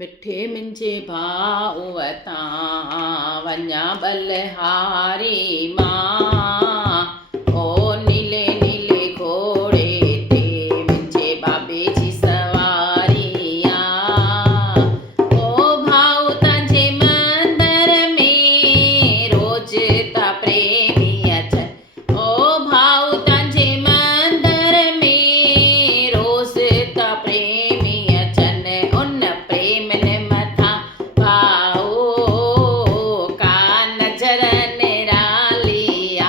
मिठे मुंहिंजे भाउ वटां वञा बलिहारी मां, ओ नीले नीले घोड़े ते मुंहिंजे बाबे जी सवारी आ। ओ भाउ तव्हांजे मंदर में रोज था प्रेमी अचनि, ओ भाउ तव्हांजे मंदर में रोज़ था प्रेमी अचनि। उन प्रेम ने मथां भाऊ का नज़र निराली आ,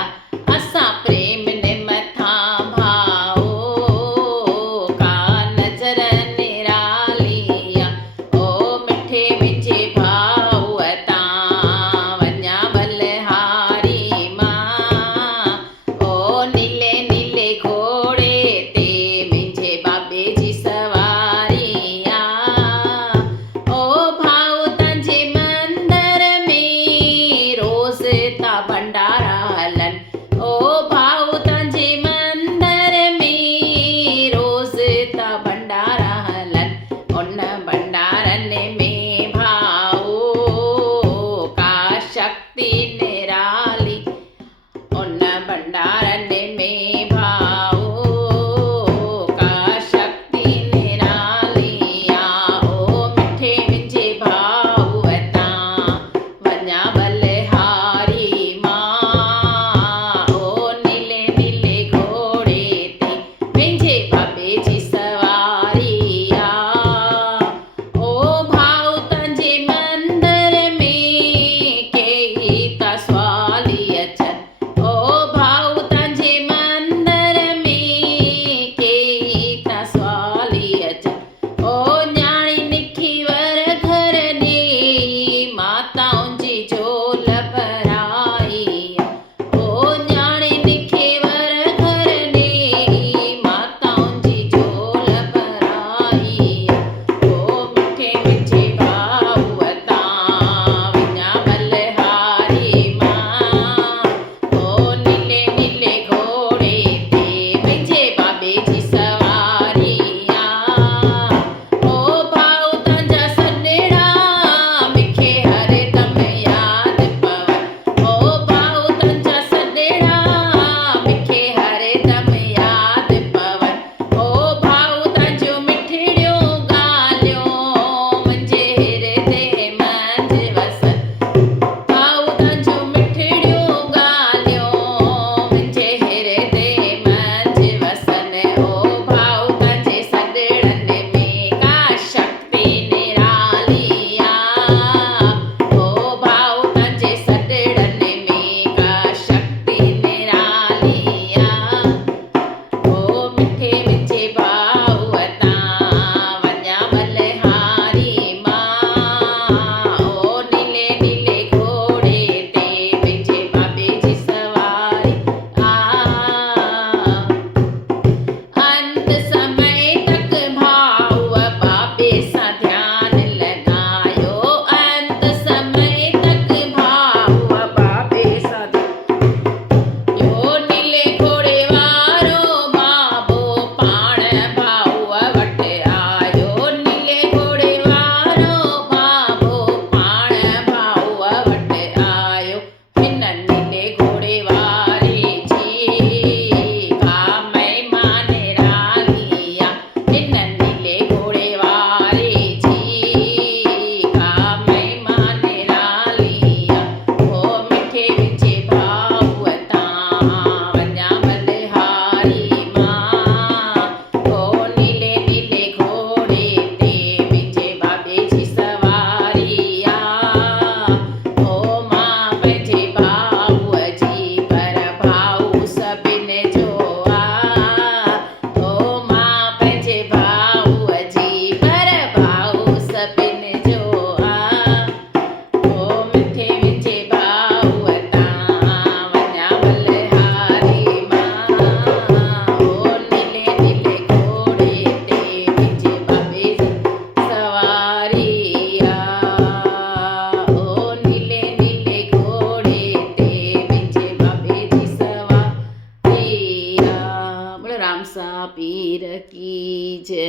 असां प्रेम ने मथां भाऊ का नज़र निराली आ। ओ मिठे मुंहिंजे भाऊ वटां वञा बलिहारी मां, ओ नीले नीले घोड़े ते मुंहिंजे बाबे जी सवारी आ। ओ भाउ तव्हांजे मंदर में रोज़ था भंडारा हलनि, ओ भाउ तव्हांजे मंदर में रोज़ था भंडारा हलनि। उन भंडारा